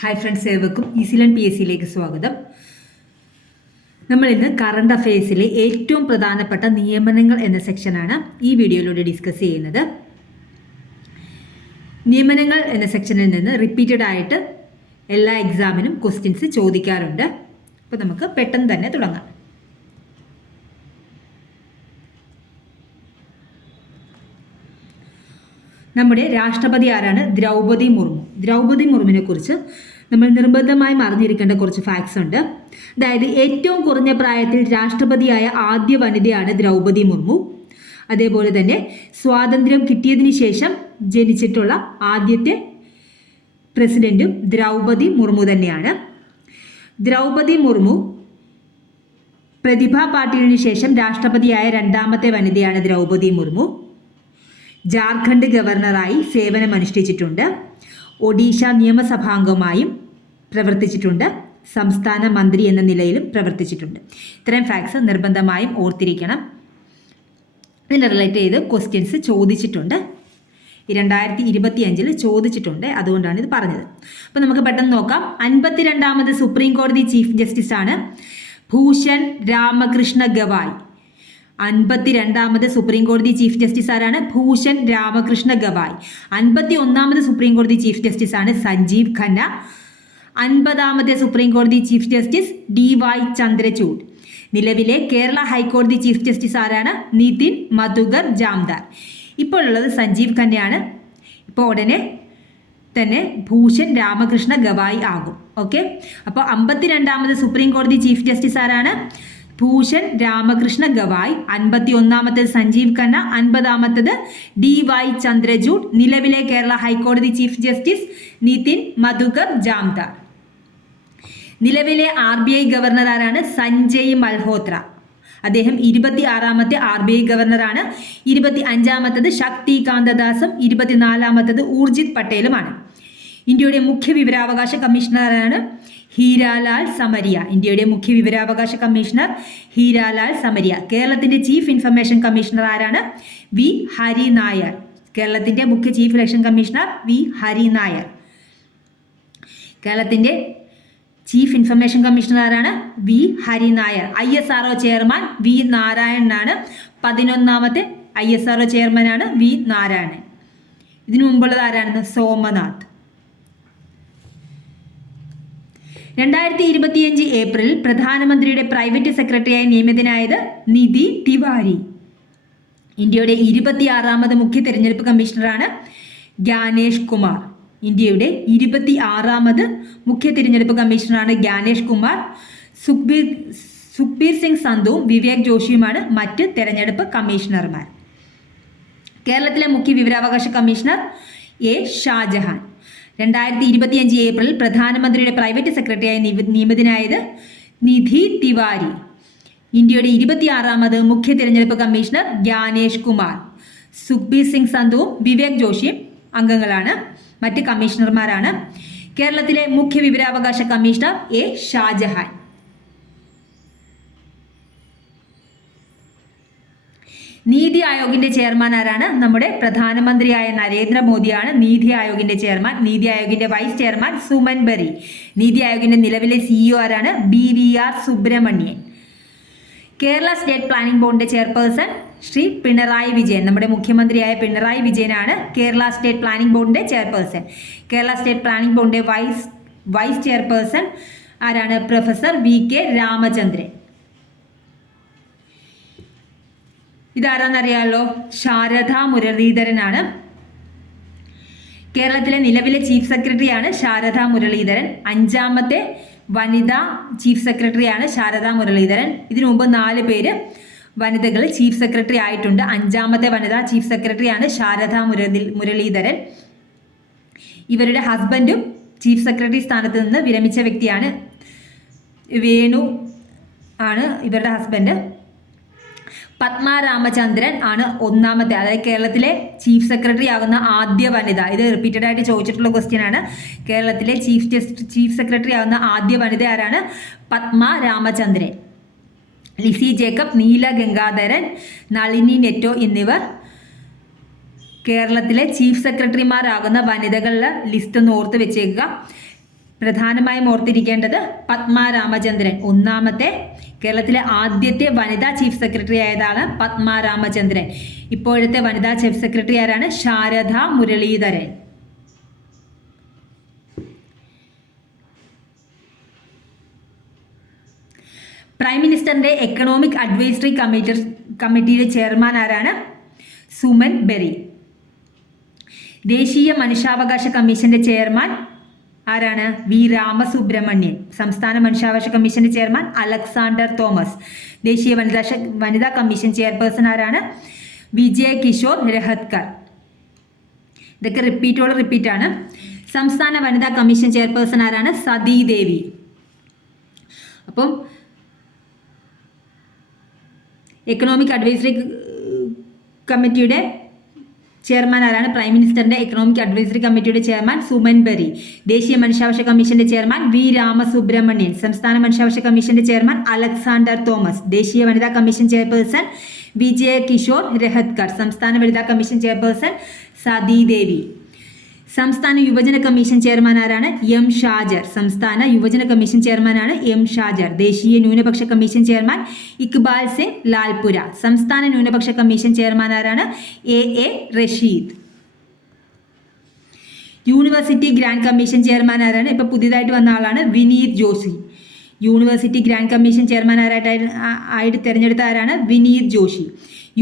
Hi friends, ഏവർക്കും easy learn PSCയിലേക്ക് സ്വാഗതം. നമ്മൾ ഇന്ന് കറണ്ട് അഫയേഴ്സിലെ ഏറ്റവും പ്രധാനപ്പെട്ട നിയമനങ്ങൾ എന്ന സെക്ഷനാണ് ഈ വീഡിയോയിലൂടെ ഡിസ്കസ് ചെയ്യുന്നത്. നിയമനങ്ങൾ എന്ന സെക്ഷനിൽ നിന്ന് റിപ്പീറ്റഡ് ആയിട്ട് എല്ലാ എക്സാമിനും ക്വസ്റ്റ്യൻസ് ചോദിക്കാറുണ്ട്. അപ്പോൾ നമുക്ക് പെട്ടെന്ന് തന്നെ തുടങ്ങാം. നമ്മുടെ രാഷ്ട്രപതി ആരാണ്? ദ്രൗപദി മുർമു. ദ്രൗപദി മുർമുവിനെ കുറിച്ച് നമ്മൾ നിർബന്ധമായും അറിഞ്ഞിരിക്കേണ്ട കുറച്ച് ഫാക്ട്സ് ഉണ്ട്. അതായത് ഏറ്റവും കുറഞ്ഞ പ്രായത്തിൽ രാഷ്ട്രപതിയായ ആദ്യ വനിതയാണ് ദ്രൗപദി മുർമു. അതേപോലെ തന്നെ സ്വാതന്ത്ര്യം കിട്ടിയതിന് ശേഷം ജനിച്ചിട്ടുള്ള ആദ്യത്തെ പ്രസിഡന്റും ദ്രൗപദി മുർമു തന്നെയാണ്. ദ്രൗപദി മുർമു പ്രതിഭ പാട്ടീലിന് ശേഷം രാഷ്ട്രപതിയായ രണ്ടാമത്തെ വനിതയാണ് ദ്രൗപദി മുർമു. ജാർഖണ്ഡ് ഗവർണറായി സേവനമനുഷ്ഠിച്ചിട്ടുണ്ട്. ഒഡീഷ നിയമസഭാംഗമായും പ്രവർത്തിച്ചിട്ടുണ്ട്. സംസ്ഥാന മന്ത്രി എന്ന നിലയിലും പ്രവർത്തിച്ചിട്ടുണ്ട്. ഇത്രയും ഫാക്ട്സ് നിർബന്ധമായും ഓർത്തിരിക്കണം. ഇതിനെ റിലേറ്റ് ചെയ്ത് ക്വസ്റ്റ്യൻസ് ചോദിച്ചിട്ടുണ്ട്. 2025 ചോദിച്ചിട്ടുണ്ട്, അതുകൊണ്ടാണ് ഇത് പറഞ്ഞത്. അപ്പോൾ നമുക്ക് പെട്ടെന്ന് നോക്കാം. 52ാമത് സുപ്രീം കോടതി ചീഫ് ജസ്റ്റിസാണ് ഭൂഷൺ രാമകൃഷ്ണ ഗവായ്. 52ാമത് സുപ്രീം കോടതി ചീഫ് ജസ്റ്റിസ് ആരാണ്? ഭൂഷൺ രാമകൃഷ്ണ ഗവായ്. 51ാമത് സുപ്രീം കോടതി ചീഫ് ജസ്റ്റിസ് ആണ് സഞ്ജീവ് ഖന്ന. 50ാമത്തെ സുപ്രീം കോടതി ചീഫ് ജസ്റ്റിസ് DY ചന്ദ്രചൂഡ്. നിലവിലെ കേരള ഹൈക്കോടതി ചീഫ് ജസ്റ്റിസ് ആരാണ്? നിതിൻ മധുകർ ജാംദാർ. ഇപ്പോൾ ഉള്ളത് സഞ്ജീവ് ഖന്നയാണ്. ഇപ്പോൾ ഉടനെ തന്നെ ഭൂഷൺ രാമകൃഷ്ണ ഗവായ് ആകും. ഓക്കെ, അപ്പോൾ 52ാമത് സുപ്രീം കോടതി ചീഫ് ജസ്റ്റിസ് ആരാണ്? ഭൂഷൺ രാമകൃഷ്ണ ഗവായ്. 51ാമത്തേത് സഞ്ജീവ് ഖന്ന. 50ാമത്തേത് DY ചന്ദ്രചൂഡ്. നിലവിലെ കേരള ഹൈക്കോടതി ചീഫ് ജസ്റ്റിസ് നിതിൻ മധുകർ ജാംദാർ. നിലവിലെ RBI ഗവർണർ ആരാണ്? സഞ്ജയ് മൽഹോത്ര. അദ്ദേഹം 26ാമത്തെ RBI ഗവർണറാണ്. 25ാമത്തേത് ശക്തി കാന്തദാസും 24ാമത്തേത് ഊർജിത് പട്ടേലുമാണ്. ഇന്ത്യയുടെ മുഖ്യ വിവരാവകാശ കമ്മീഷണറാണ് ഹീരാലാൽ സമരിയ. ഇന്ത്യയുടെ മുഖ്യ വിവരാവകാശ കമ്മീഷണർ ഹീരാലാൽ സമരിയ. കേരളത്തിന്റെ ചീഫ് ഇൻഫർമേഷൻ കമ്മീഷണർ ആരാണ്? വി ഹരി നായർ. കേരളത്തിന്റെ മുഖ്യ chief election commissioner V Hari Nair. കേരളത്തിന്റെ ചീഫ് ഇൻഫർമേഷൻ കമ്മീഷണർ ആരാണ്? V Hari Nair. ISRO chairman V നാരായണനാണ്. 11ാമത്തെ ISRO ചെയർമാനാണ് വി നാരായണൻ. ഇതിനു മുമ്പുള്ളത് ആരാണെന്ന്? സോമനാഥ്. 2025 ഏപ്രിൽ പ്രധാനമന്ത്രിയുടെ പ്രൈവറ്റ് സെക്രട്ടറിയായി നിയമിതനായത് നിധി തിവാരി. ഇന്ത്യയുടെ 26ാമത് മുഖ്യ തെരഞ്ഞെടുപ്പ് കമ്മീഷണറാണ് ജ്ഞാനേഷ് കുമാർ. ഇന്ത്യയുടെ 26ാമത് മുഖ്യ തിരഞ്ഞെടുപ്പ് കമ്മീഷണറാണ് ജ്ഞാനേഷ് കുമാർ. സുഖ്ബീർ സിംഗ് സന്ധുവും വിവേക് ജോഷിയുമാണ് മറ്റ് തെരഞ്ഞെടുപ്പ് കമ്മീഷണർമാർ. കേരളത്തിലെ മുഖ്യ വിവരാവകാശ കമ്മീഷണർ A. ഷാജഹാൻ. 2025 ഏപ്രിൽ പ്രധാനമന്ത്രിയുടെ പ്രൈവറ്റ് സെക്രട്ടറിയായി നിയമിതനായത് നിധി തിവാരി. ഇന്ത്യയുടെ 26ാമത് മുഖ്യ തിരഞ്ഞെടുപ്പ് കമ്മീഷണർ ജ്ഞാനേഷ് കുമാർ. സുഖ്ബീർ സിംഗ് സന്ധുവും വിവേക് ജോഷിയും അംഗങ്ങളാണ്. മറ്റ് കമ്മീഷണർമാരാണ്. കേരളത്തിലെ മുഖ്യ വിവരാവകാശ കമ്മീഷണർ A. ഷാജഹാൻ. നീതി ആയോഗിന്റെ ചെയർമാൻ ആരാണ്? നമ്മുടെ പ്രധാനമന്ത്രിയായ നരേന്ദ്രമോദിയാണ് നീതി ആയോഗിന്റെ ചെയർമാൻ. നീതി ആയോഗിന്റെ വൈസ് ചെയർമാൻ സുമൻ ബറി. നീതി ആയോഗിന്റെ നിലവിലെ CEO ആരാണ്? BVR Subrahmanyam. Kerala state planning ബോർഡിന്റെ ചെയർപേഴ്സൺ ശ്രീ പിണറായി വിജയൻ. നമ്മുടെ മുഖ്യമന്ത്രിയായ പിണറായി വിജയനാണ് കേരള സ്റ്റേറ്റ് പ്ലാനിംഗ് ബോർഡിന്റെ ചെയർപേഴ്സൺ. കേരള സ്റ്റേറ്റ് പ്ലാനിംഗ് ബോർഡിന്റെ വൈസ് ചെയർപേഴ്സൺ ആരാണ്? Professor VK Ramachandran. ഇതാരാന്നറിയാമല്ലോ? ശാരദ മുരളീധരനാണ്. കേരളത്തിലെ നിലവിലെ ചീഫ് സെക്രട്ടറിയാണ് ശാരദ മുരളീധരൻ. 5ാമത്തെ വനിതാ ചീഫ് സെക്രട്ടറിയാണ് ശാരദ മുരളീധരൻ. ഇതിനു മുമ്പ് 4 പേര് വനിതകൾ ചീഫ് സെക്രട്ടറി ആയിട്ടുണ്ട്. 5ാമത്തെ വനിതാ ചീഫ് സെക്രട്ടറിയാണ് ശാരദ മുരളീധരൻ. ഇവരുടെ ഹസ്ബൻഡും ചീഫ് സെക്രട്ടറി സ്ഥാനത്ത് നിന്ന് വിരമിച്ച വ്യക്തിയാണ്. വേണു ആണ് ഇവരുടെ ഹസ്ബൻഡ്. പത്മ രാമചന്ദ്രൻ ആണ് 1ാമത്തെ, അതായത് കേരളത്തിലെ ചീഫ് സെക്രട്ടറി ആകുന്ന ആദ്യ വനിത. ഇത് റിപ്പീറ്റഡ് ആയിട്ട് ചോദിച്ചിട്ടുള്ള ക്വസ്റ്റ്യൻ ആണ്. കേരളത്തിലെ ചീഫ് സെക്രട്ടറി ആകുന്ന ആദ്യ വനിത ആരാണ്? പത്മ രാമചന്ദ്രൻ. ലിസി ജേക്കബ്, നീല ഗംഗാധരൻ, നളിനി നെറ്റോ എന്നിവർ കേരളത്തിലെ ചീഫ് സെക്രട്ടറിമാരാകുന്ന വനിതകളുടെ ലിസ്റ്റ് ഒന്ന് ഓർത്ത് വെച്ചേക്കുക. പ്രധാനമായും ഓർത്തിരിക്കേണ്ടത് പത്മ രാമചന്ദ്രൻ, ഒന്നാമത്തെ കേരളത്തിലെ ആദ്യത്തെ വനിതാ ചീഫ് സെക്രട്ടറി ആയതാണ് പത്മ രാമചന്ദ്രൻ. ഇപ്പോഴത്തെ വനിതാ ചീഫ് സെക്രട്ടറി ആരാണ്? ശാരദ മുരളീധരൻ. പ്രൈം മിനിസ്റ്ററിന്റെ എക്കണോമിക് അഡ്വൈസറി കമ്മിറ്റിയുടെ ചെയർമാൻ ആരാണ്? സുമൻ ബെറി. ദേശീയ മനുഷ്യാവകാശ കമ്മീഷന്റെ ചെയർമാൻ ആരാണ്? വി രാമസുബ്രഹ്മണ്യൻ. സംസ്ഥാന മനുഷ്യാവകാശ കമ്മീഷന്റെ ചെയർമാൻ അലക്സാണ്ടർ തോമസ്. ദേശീയ വനിതാ കമ്മീഷൻ ചെയർപേഴ്സൺ ആരാണ്? വിജയ കിഷോർ രഹത്കർ. ഇതൊക്കെ റിപ്പീറ്റാണ്. സംസ്ഥാന വനിതാ കമ്മീഷൻ ചെയർപേഴ്സൺ ആരാണ്? സതീദേവി. അപ്പം എക്കണോമിക് അഡ്വൈസറി കമ്മിറ്റിയുടെ ചെയർമാൻ ആരാണ്? പ്രൈം മിനിസ്റ്ററിന്റെ എക്കണോമിക് അഡ്വൈസറി കമ്മിറ്റിയുടെ ചെയർമാൻ സുമൻ ബെറി. ദേശീയ മനുഷ്യാവകാശ കമ്മീഷന്റെ ചെയർമാൻ വി രാമസുബ്രഹ്മണ്യൻ. സംസ്ഥാന മനുഷ്യാവകാശ കമ്മീഷന്റെ ചെയർമാൻ അലക്സാണ്ടർ തോമസ്. ദേശീയ വനിതാ കമ്മീഷൻ ചെയർപേഴ്സൺ വിജയ കിഷോർ രഹത്കർ. സംസ്ഥാന വനിതാ കമ്മീഷൻ ചെയർപേഴ്സൺ സതീദേവി. സംസ്ഥാന യുവജന കമ്മീഷൻ ചെയർമാൻ ആരാണ്? എം ഷാജർ. സംസ്ഥാന യുവജന കമ്മീഷൻ ചെയർമാനാണ് എം ഷാജർ. ദേശീയ ന്യൂനപക്ഷ കമ്മീഷൻ ചെയർമാൻ ഇക്ബാൽ സിംഗ് ലാൽപുര. സംസ്ഥാന ന്യൂനപക്ഷ കമ്മീഷൻ ചെയർമാൻ ആരാണ്? A Rasheed. University grand commission chairman ആരാണ്? ഇപ്പൊ പുതിയതായിട്ട് വന്ന ആളാണ് Vineeth Joshi. University grand commission chairman ആയിട്ട് തിരഞ്ഞെടുത്ത ആരാണ്? വിനീത് ജോഷി.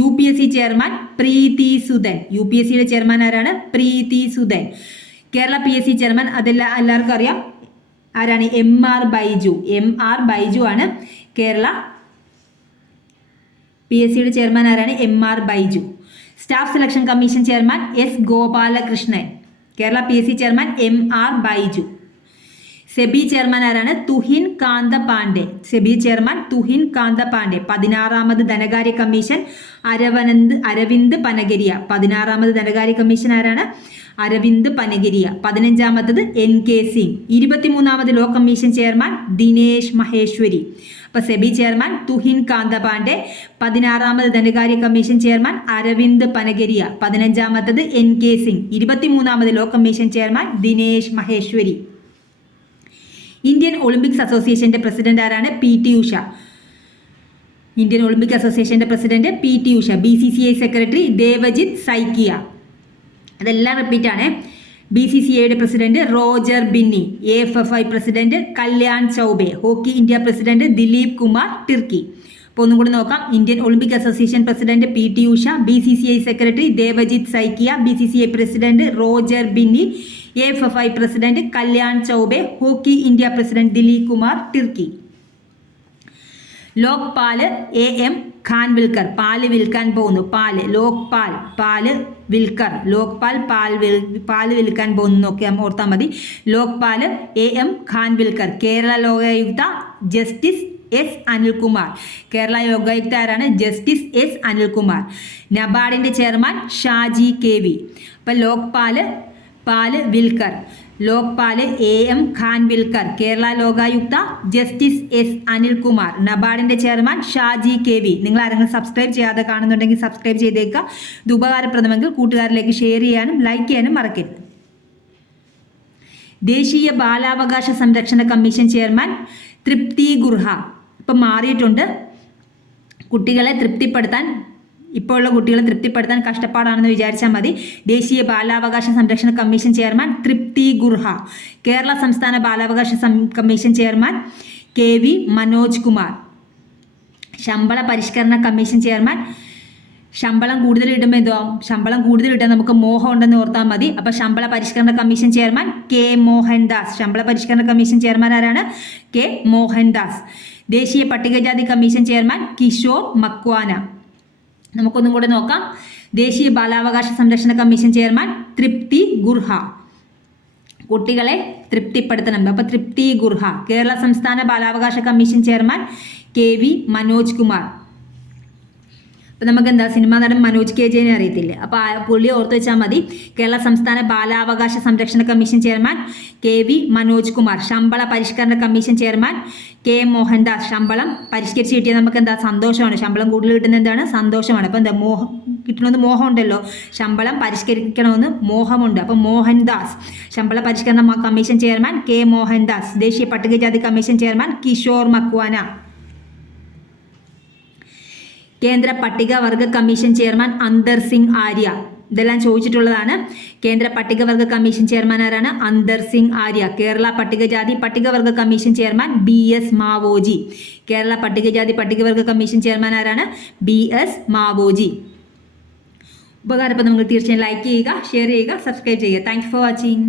UPSC chairman Preeti Sudhan. UPSCയുടെ ചെയർമാൻ ആരാണ്? പ്രീതി സുധൻ. കേരള PSC ചെയർമാൻ എല്ലാവർക്കും അറിയാം ആരാണ്? MR ബൈജു. MR ബൈജു ആണ് കേരള PSCയുടെ ചെയർമാൻ ആരാണ്? MR Baiju. Staff selection commission chairman S Gopalakrishnan. Kerala PSC chairman MR Baiju. SEBI chairman ആരാണ്? തുഹിൻ കാന്ത പാണ്ഡെ. സെബി ചെയർമാൻ തുഹിൻ കാന്ത പാണ്ഡെ. 16ാമത് ധനകാര്യ കമ്മീഷൻ അരവിന്ദ് പനഗരിയ. 16ാമത് ധനകാര്യ കമ്മീഷൻ ആരാണ്? അരവിന്ദ് പനഗരിയ. 15ാമത്തത് NK സിംഗ്. 23ാമത് law commission chairman Dinesh Maheshwari. അപ്പൊ സെബി ചെയർമാൻ തുഹിൻ കാന്ത പാണ്ഡെ. 16ാമത് ധനകാര്യ കമ്മീഷൻ ചെയർമാൻ അരവിന്ദ് പനഗരിയ. 15ാമത്തത് NK സിംഗ്. 23ാമത് law commission chairman Dinesh Maheshwari. Indian Olympics അസോസിയേഷന്റെ പ്രസിഡന്റ് ആരാണ്? PT ഉഷ. ഇന്ത്യൻ ഒളിമ്പിക് അസോസിയേഷന്റെ president PT Usha. BCCI secretary Devajit Saikia. അതെല്ലാം റിപ്പീറ്റാണ്. BCCIയുടെ president Roger Binny. AFFI president Kalyan Chaubey. Hockey India president Dilip Kumar Tirkey. അപ്പോൾ ഒന്നും കൂടി നോക്കാം. Indian Olympic association president PT Usha. BCCI secretary Devajit Saikia. BCCI president Roger Binny. AFFI president Kalyan Chaubey. Hockey India president Dilip Kumar Tirkey. Lokpal AM Khanwilkar. പാല് വിൽക്കാൻ പോകുന്നു. ലോക്പാൽ പാല് വിൽക്കർ. ലോക്പാൽ പാല് വിൽക്കാൻ പോകുന്നു എന്നൊക്കെ ഓർത്താൽ മതി. Lokpal AM Khanwilkar. Kerala Lokayukta justice S Anilkumar. Kerala Lokayukta ആരാണ്? Justice S Anilkumar. നബാർഡിന്റെ ചെയർമാൻ ഷാജി KV. അപ്പൊ പാല് വിൽക്കർ. Lokpal AM Khanwilkar. Kerala Lokayukta justice S Anilkumar. നബാർഡിന്റെ ചെയർമാൻ ഷാജി KV. നിങ്ങൾ ആരെങ്കിലും സബ്സ്ക്രൈബ് ചെയ്യാതെ കാണുന്നുണ്ടെങ്കിൽ സബ്സ്ക്രൈബ് ചെയ്തേക്കുക. ഇത് ഉപകാരപ്രദമെങ്കിൽ കൂട്ടുകാരിലേക്ക് ഷെയർ ചെയ്യാനും ലൈക്ക് ചെയ്യാനും മറക്കരുത്. ദേശീയ ബാലാവകാശ സംരക്ഷണ കമ്മീഷൻ ചെയർമാൻ തൃപ്തി ഗുർഹ. ഇപ്പം മാറിയിട്ടുണ്ട്. കുട്ടികളെ തൃപ്തിപ്പെടുത്താൻ ഇപ്പോഴുള്ള കുട്ടികളെ തൃപ്തിപ്പെടുത്താൻ കഷ്ടപ്പാടാണെന്ന് വിചാരിച്ചാൽ മതി. ദേശീയ ബാലാവകാശ സംരക്ഷണ കമ്മീഷൻ ചെയർമാൻ തൃപ്തി ഗുർഹ. കേരള സംസ്ഥാന ബാലാവകാശ commission chairman KV Manoj Kumar. ശമ്പള പരിഷ്കരണ കമ്മീഷൻ ചെയർമാൻ ശമ്പളം കൂടുതൽ ഇടുമ്പോൾ എന്തോ ശമ്പളം കൂടുതൽ ഇട്ടാൽ നമുക്ക് മോഹം ഉണ്ടെന്ന് ഓർത്താൽ മതി. അപ്പോൾ ശമ്പള പരിഷ്കരണ കമ്മീഷൻ ചെയർമാൻ K മോഹൻദാസ്. ശമ്പള പരിഷ്കരണ കമ്മീഷൻ ചെയർമാൻ ആരാണ്? K മോഹൻദാസ്. ദേശീയ പട്ടികജാതി കമ്മീഷൻ ചെയർമാൻ കിഷോർ മക്വാന. നമുക്കൊന്നും കൂടെ നോക്കാം. ദേശീയ ബാലാവകാശ സംരക്ഷണ കമ്മീഷൻ ചെയർമാൻ തൃപ്തി ഗുർഹ. കുട്ടികളെ തൃപ്തിപ്പെടുത്തണം. അപ്പോൾ തൃപ്തി ഗുർഹ. കേരള സംസ്ഥാന ബാലാവകാശ commission chairman KV Manoj Kumar. അപ്പോൾ നമുക്ക് എന്താ സിനിമാ നടൻ മനോജ് കെ ജെയിനെ അറിയത്തില്ലേ, അപ്പോൾ പുള്ളി ഓർത്ത് വെച്ചാൽ മതി. കേരള സംസ്ഥാന ബാലാവകാശ സംരക്ഷണ commission chairman KV Manoj Kumar, ശമ്പള പരിഷ്കരണ കമ്മീഷൻ ചെയർമാൻ K മോഹൻദാസ്. ശമ്പളം പരിഷ്കരിച്ച് കിട്ടിയാൽ നമുക്ക് എന്താ സന്തോഷമാണ്, ശമ്പളം കൂടുതൽ കിട്ടുന്നത് എന്താണ് സന്തോഷമാണ്. അപ്പോൾ എന്താ കിട്ടണമെന്ന് മോഹം ഉണ്ടല്ലോ, ശമ്പളം പരിഷ്കരിക്കണമെന്ന് മോഹമുണ്ട്. അപ്പം മോഹൻദാസ്. ശമ്പള പരിഷ്കരണ കമ്മീഷൻ ചെയർമാൻ K മോഹൻദാസ്. ദേശീയ പട്ടികജാതി കമ്മീഷൻ ചെയർമാൻ കിഷോർ മക്വാന. കേന്ദ്ര പട്ടികവർഗ കമ്മീഷൻ ചെയർമാൻ അന്തർ സിംഗ് ആര്യ. ഇതെല്ലാം ചോദിച്ചിട്ടുള്ളതാണ്. കേന്ദ്ര പട്ടികവർഗ കമ്മീഷൻ ചെയർമാൻ ആരാണ്? അന്തർ സിംഗ് ആര്യ. കേരള പട്ടികജാതി പട്ടികവർഗ commission chairman BS Maoji. Kerala പട്ടികജാതി പട്ടികവർഗ കമ്മീഷൻ ചെയർമാൻ ആരാണ്? BS മാവോജി. ഉപകാരപ്രദം നിങ്ങൾ തീർച്ചയായും ലൈക്ക് ചെയ്യുക, ഷെയർ ചെയ്യുക, സബ്സ്ക്രൈബ് ചെയ്യുക. Thank you for watching.